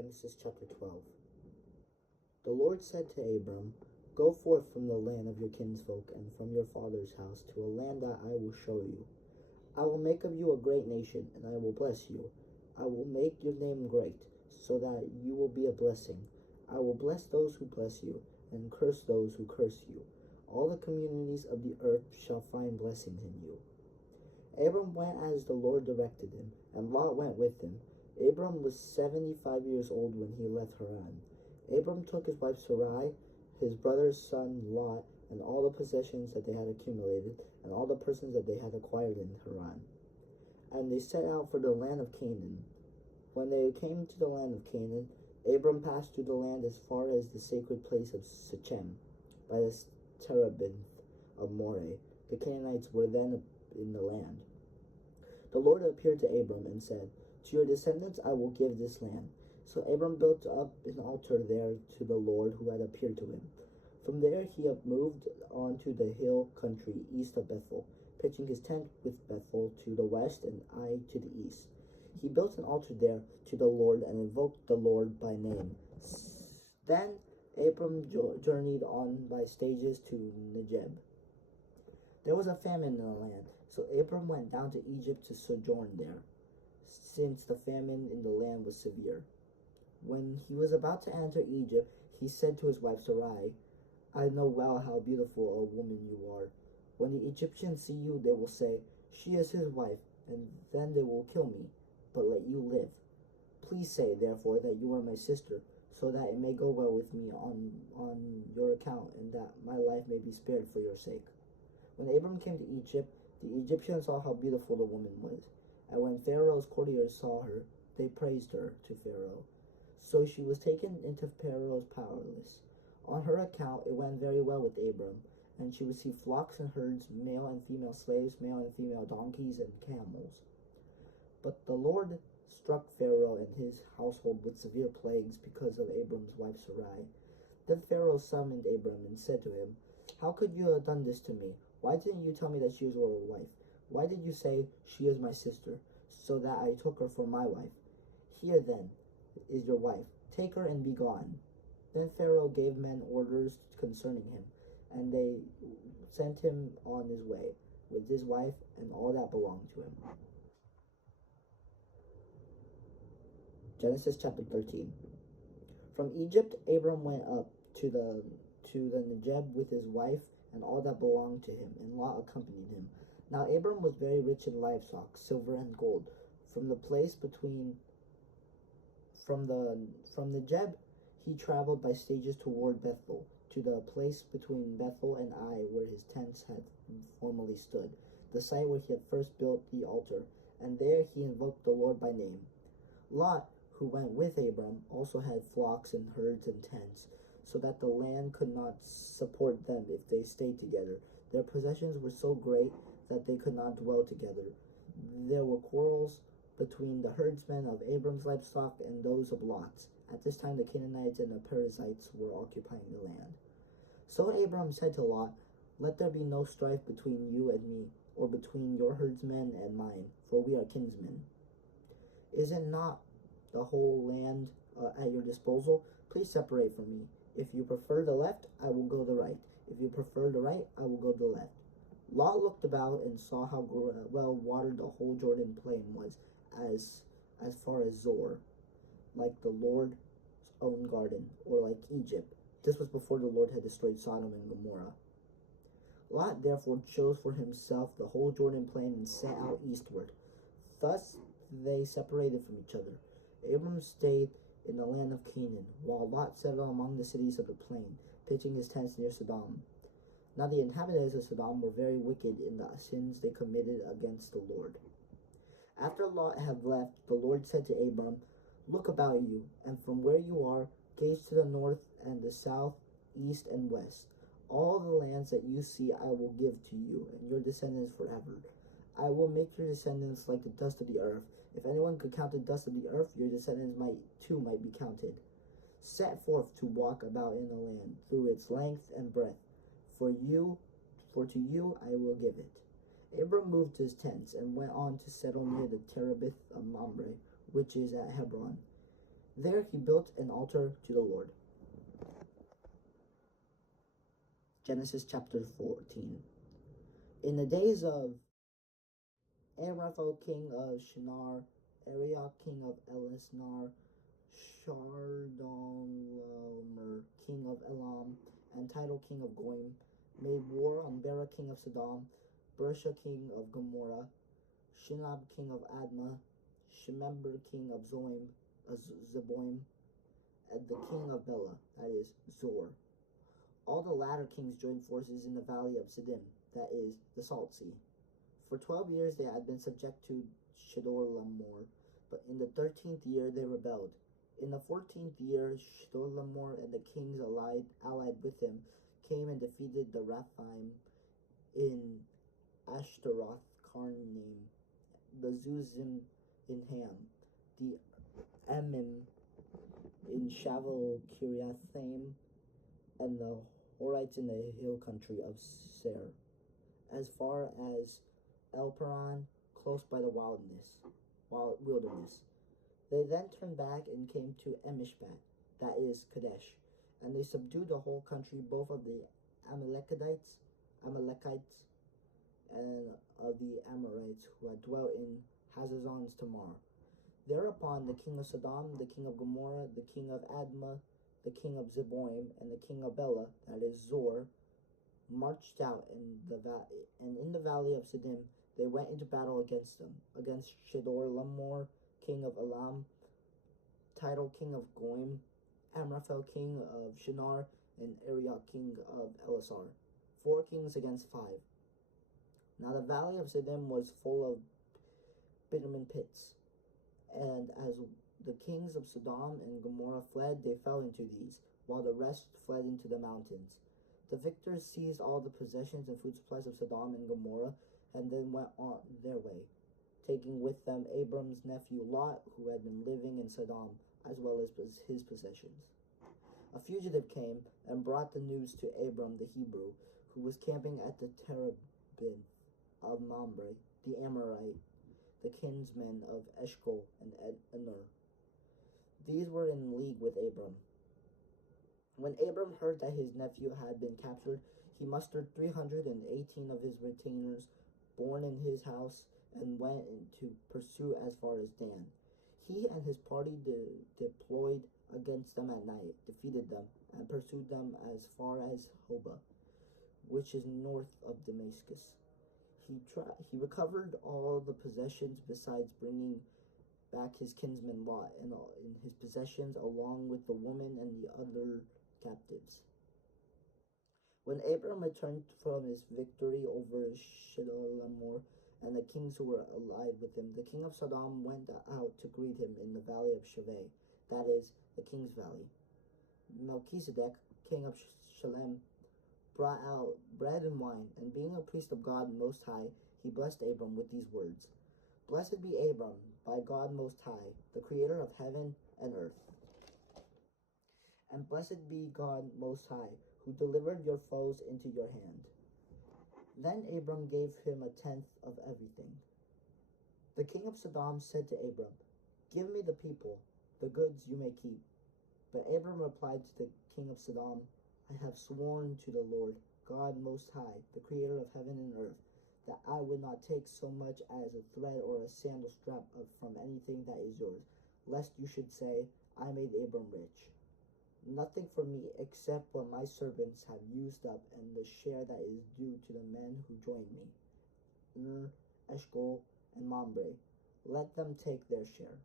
Genesis chapter 12. The Lord said to Abram, "Go forth from the land of your kinsfolk and from your father's house to a land that I will show you. I will make of you a great nation, and I will bless you. I will make your name great, so that you will be a blessing. I will bless those who bless you, and curse those who curse you. All the communities of the earth shall find blessings in you." Abram went as the Lord directed him, and Lot went with him. Abram was 75 years old when he left Haran. Abram took his wife Sarai, his brother's son Lot, and all the possessions that they had accumulated, and all the persons that they had acquired in Haran. And they set out for the land of Canaan. When they came to the land of Canaan, Abram passed through the land as far as the sacred place of Shechem, by the terebinth of Moreh. The Canaanites were then in the land. The Lord appeared to Abram and said, "To your descendants I will give this land." So Abram built up an altar there to the Lord who had appeared to him. From there he moved on to the hill country east of Bethel, pitching his tent with Bethel to the west and Ai to the east. He built an altar there to the Lord and invoked the Lord by name. Then Abram journeyed on by stages to Negeb. There was a famine in the land, so Abram went down to Egypt to sojourn there, since the famine in the land was severe. When he was about to enter Egypt, he said to his wife Sarai, "I know well how beautiful a woman you are. When the Egyptians see you, they will say, 'She is his wife,' and then they will kill me, but let you live. Please say, therefore, that you are my sister, so that it may go well with me on your account, and that my life may be spared for your sake." When Abram came to Egypt, the Egyptians saw how beautiful the woman was, and when Pharaoh's courtiers saw her, they praised her to Pharaoh. So she was taken into Pharaoh's palace. On her account it went very well with Abram, and she received flocks and herds, male and female slaves, male and female donkeys, and camels. But the Lord struck Pharaoh and his household with severe plagues because of Abram's wife Sarai. Then Pharaoh summoned Abram and said to him, "How could you have done this to me? Why didn't you tell me that she was your wife? Why did you say, 'She is my sister,' so that I took her for my wife? Here, then, is your wife. Take her and be gone." Then Pharaoh gave men orders concerning him, and they sent him on his way, with his wife and all that belonged to him. Genesis chapter 13. From Egypt, Abram went up to the Negeb with his wife and all that belonged to him, and Lot accompanied him. Now Abram was very rich in livestock, silver and gold. From Negeb he traveled by stages toward Bethel, to the place between Bethel and Ai, where his tents had formerly stood, the site where he had first built the altar, and there he invoked the Lord by name. Lot, who went with Abram, also had flocks and herds and tents, so that the land could not support them if they stayed together. Their possessions were so great that they could not dwell together. There were quarrels between the herdsmen of Abram's livestock and those of Lot's. At this time the Canaanites and the Perizzites were occupying the land. So Abram said to Lot, "Let there be no strife between you and me, or between your herdsmen and mine, for we are kinsmen. Is it not the whole land at your disposal? Please separate from me. If you prefer the left, I will go the right. If you prefer the right, I will go the left." Lot looked about and saw how well watered the whole Jordan plain was, as far as Zoar, like the Lord's own garden, or like Egypt. This was before the Lord had destroyed Sodom and Gomorrah. Lot therefore chose for himself the whole Jordan plain and set out eastward. Thus they separated from each other. Abram stayed in the land of Canaan, while Lot settled among the cities of the plain, pitching his tents near Sodom. Now the inhabitants of Sodom were very wicked in the sins they committed against the Lord. After Lot had left, the Lord said to Abram, "Look about you, and from where you are, gaze to the north and the south, east and west. All the lands that you see I will give to you and your descendants forever. I will make your descendants like the dust of the earth. If anyone could count the dust of the earth, your descendants might be counted. Set forth to walk about in the land through its length and breadth, for to you I will give it." Abram moved his tents and went on to settle near the terebinth of Mamre, which is at Hebron. There he built an altar to the Lord. Genesis chapter 14. In the days of Amraphel king of Shinar, Arioch king of Elisnar, Chardonlaomer king of Elam, and Tidal king of Goim, made war on Bera king of Sodom, Bersha king of Gomorrah, Shinab king of Admah, Shemember king of Zeboim, and the king of Bela, that is, Zor. All the latter kings joined forces in the valley of Siddim, that is, the Salt Sea. For 12 years they had been subject to Chedorlaomer, but in the 13th year they rebelled. In the 14th year, Chedorlaomer and the kings allied with him came and defeated the Rephaim in Ashtaroth Karnaim, the Zuzim in Ham, the Emim in Shavel Kiriathaim, and the Horites in the hill country of Seir, as far as Elparan, close by the wilderness. They then turned back and came to Emishpat, that is, Kadesh, and they subdued the whole country, both of the Amalekites, and of the Amorites who had dwelt in Hazazons Tamar. Thereupon the king of Sodom, the king of Gomorrah, the king of Admah, the king of Zeboim, and the king of Bela, that is Zor, marched out in the valley of Siddim. They went into battle against them, against Chedorlaomer, king of Elam, Tidal king of Goim, Amraphel king of Shinar, and Arioch king of Elisar, 4 kings against 5. Now the valley of Siddim was full of bitumen pits, and as the kings of Sodom and Gomorrah fled, they fell into these, while the rest fled into the mountains. The victors seized all the possessions and food supplies of Sodom and Gomorrah, and then went on their way, taking with them Abram's nephew Lot, who had been living in Sodom, as well as his possessions. A fugitive came and brought the news to Abram the Hebrew, who was camping at the terebinth of Mamre, the Amorite, the kinsmen of Eshcol and Aner. These were in league with Abram. When Abram heard that his nephew had been captured, he mustered 318 of his retainers born in his house and went to pursue as far as Dan. He and his party deployed against them at night, defeated them, and pursued them as far as Hobah, which is north of Damascus. He recovered all the possessions besides bringing back his kinsman Lot and his possessions, along with the woman and the other captives. When Abram returned from his victory over Chedorlaomer and the kings who were allied with him, the king of Sodom went out to greet him in the valley of Shaveh, that is, the king's valley. Melchizedek, king of Shalem, brought out bread and wine, and being a priest of God Most High, he blessed Abram with these words: Blessed be Abram by God Most High, the creator of heaven and earth. And blessed be God Most High, who delivered your foes into your hand. Then Abram gave him 1/10 of everything. The king of Sodom said to Abram, Give me the people, the goods you may keep. But Abram replied to the king of Sodom, I have sworn to the Lord, God Most High, the creator of heaven and earth, that I would not take so much as a thread or a sandal strap from anything that is yours, lest you should say, I made Abram rich. Nothing for me except what my servants have used up and the share that is due to the men who joined me, Eshcol and Mamre. Let them take their share.